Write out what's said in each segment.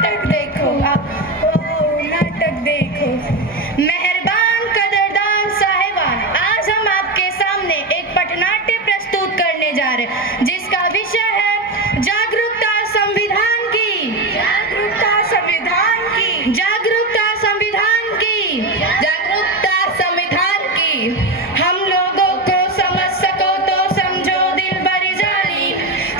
नाटक देखो, नाटक देखो। मेहरबान कदरदान साहिबान, आज हम आपके सामने एक पटनाट्य प्रस्तुत करने जा रहे हैं जिसका विषय है जागरूकता संविधान की। जागरूकता संविधान की। जागरूकता संविधान की। जागरूकता संविधान की। हम लोगों को समझ सको तो समझो दिल भर जानी,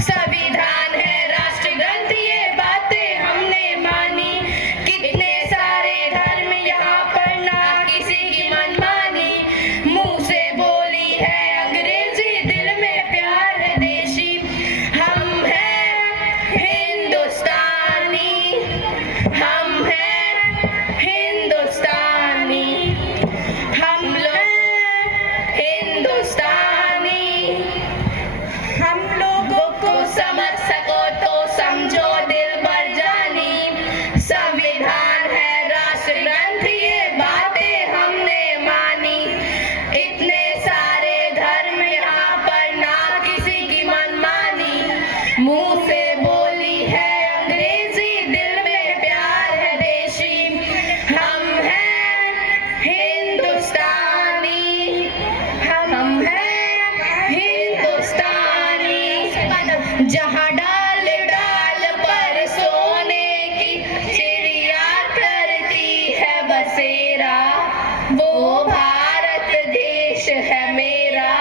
संविधान है राष्ट्र ग्रंथ ये बातें हमने मानी। कितने सारे धर्म यहाँ पर ना किसी की मनमानी, मुंह से बोली है अंग्रेजी दिल में प्यार है देशी। हम हैं हिंदुस्तानी, हम हैं हिंदुस्तानी, हम लोग हिंदुस्तानी। हम लोगों को समझ सको तो समझो दिल भर जानी, संविधान है राष्ट्र ग्रंथ ये बातें हमने मानी। इतने सारे धर्म यहाँ पर ना किसी की मनमानी, मुंह से बोली है अंग्रेजी दिल में प्यार है देशी। हम हैं हिंदुस्तानी, हम हैं हिंदुस्तानी। जहाँ डाल डाल पर सोने की चिड़िया करती है बसेरा, वो भारत देश है मेरा,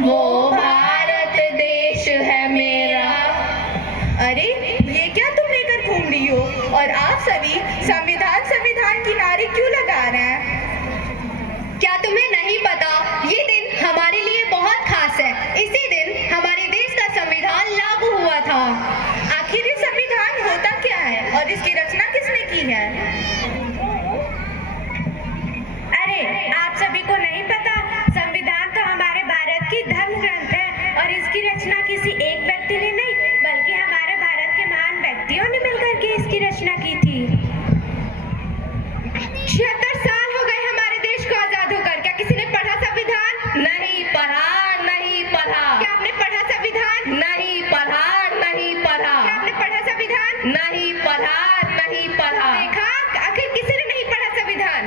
वो भारत देश है मेरा। अरे ये क्या तुम लेकर घूम रही हो? और आप सभी संविधान संविधान की नारे क्यों लगा रहे हैं? क्या तुम्हें नहीं पता ये दिन हमारे लिए बहुत खास है। इसी दिन हमारे देश का संविधान लागू हुआ था। आखिर ये संविधान होता क्या है और इसकी रचना किसने की है? अरे आप सभी को नहीं पता, संविधान तो हमारे भारत की धर्म ग्रंथ है और इसकी रचना किसी एक व्यक्ति ने नहीं बल्कि हमारे भारत के महान व्यक्तियों ने मिलकर के इसकी रचना की थी। 76 साल हो गए हमारे देश को आजाद होकर। क्या किसी ने पढ़ा संविधान? नहीं पढ़ा, नहीं पढ़ा। क्या आपने पढ़ा संविधान? नहीं पढ़ा, नहीं पढ़ा। क्या आपने पढ़ा संविधान? नहीं पढ़ा, नहीं पढ़ा। देखा, आखिर किसी ने नहीं पढ़ा संविधान।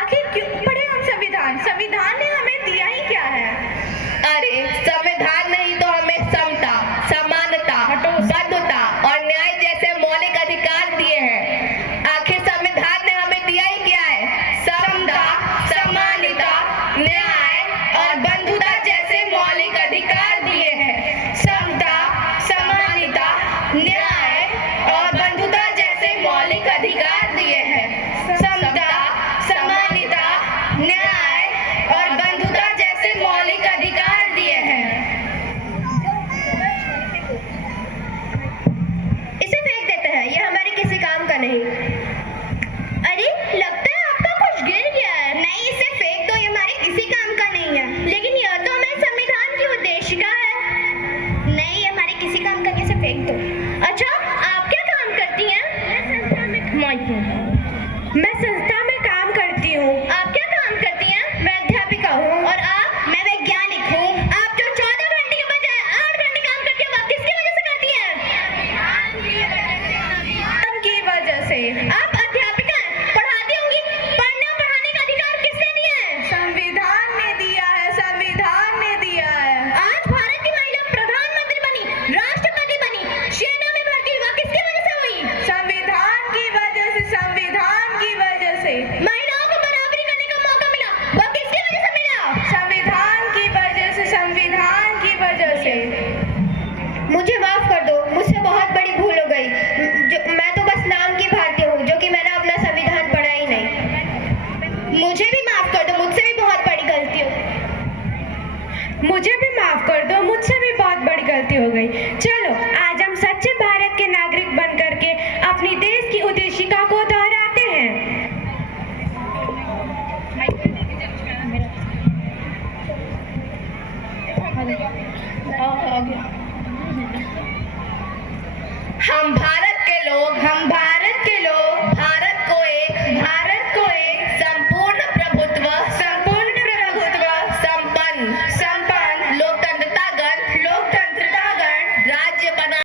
आखिर क्यों पढ़े हम संविधान? संविधान ने हमें दिया ही क्या है? अरे संविधान नहीं तो हमें समता, समानता, बंधुता और न्याय जैसे मौलिक अधिकार दिए हैं। आखिर संविधान ने हमें दिया ही क्या है? समता, समानता, न्याय और बंधुता जैसे मौलिक अधिकार दिए हैं। समता, समानता, न्याय और बंधुता जैसे मौलिक अधिकार दिए हैं। समता, समानता, न्याय और बंधुता जैसे मौलिक अधिकार दिए हैं। इसे फेंक देते हैं, ये हमारे किसी काम का नहीं। अरे लगता है आपका कुछ गिर गया है। नहीं, इसे फेंक दो, ये हमारे किसी काम का नहीं है। लेकिन यह तो हमारे संविधान की उद्देशिका है। नहीं, ये हमारे किसी काम का नहीं, इसे फेंक दो। अच्छा, आप क्या काम करती हैं? मैं संस्था में काम करती हूँ। आप क्या काम करती हैं? मैं अध्यापिका हूँ। और आप? मैं वैज्ञानिक हूँ। आप जो 14 घंटे के बजाय 8 घंटे काम करती हैं, वो आप किसकी वजह से करती हैं? की वजह से। आप अध्यापिका हैं, पढ़ाती होंगी। पढ़ने और पढ़ाने का अधिकार किसने दिया है? संविधान ने दिया है, संविधान ने दिया है। आज भारत की महिला प्रधानमंत्री बनी, राष्ट्रपति बनी, सेना में भर्ती हुआ, किसकी वजह से हुई? संविधान की वजह से, संविधान की वजह से। महिलाओं को बराबरी करने का मौका मिला, वो किसकी वजह से मिला? संविधान की वजह से, संविधान की वजह से। मुझे माफ कर दो, मुझसे बहुत बड़ी भूल हो गई। मैं तो बस नाम की भारतीय हूँ, जो कि मैंने अपना संविधान पढ़ा ही नहीं। मुझे भी माफ कर दो, मुझसे भी बहुत बड़ी गलती हो गई। मुझे भी माफ कर दो, मुझसे भी बहुत बड़ी गलती हो गई। चलो आज हम सच्चे भारत के नागरिक बन करके अपनी देश की उद्देशिका को दोहराते हैं। हम भारत के लोग, हम भारत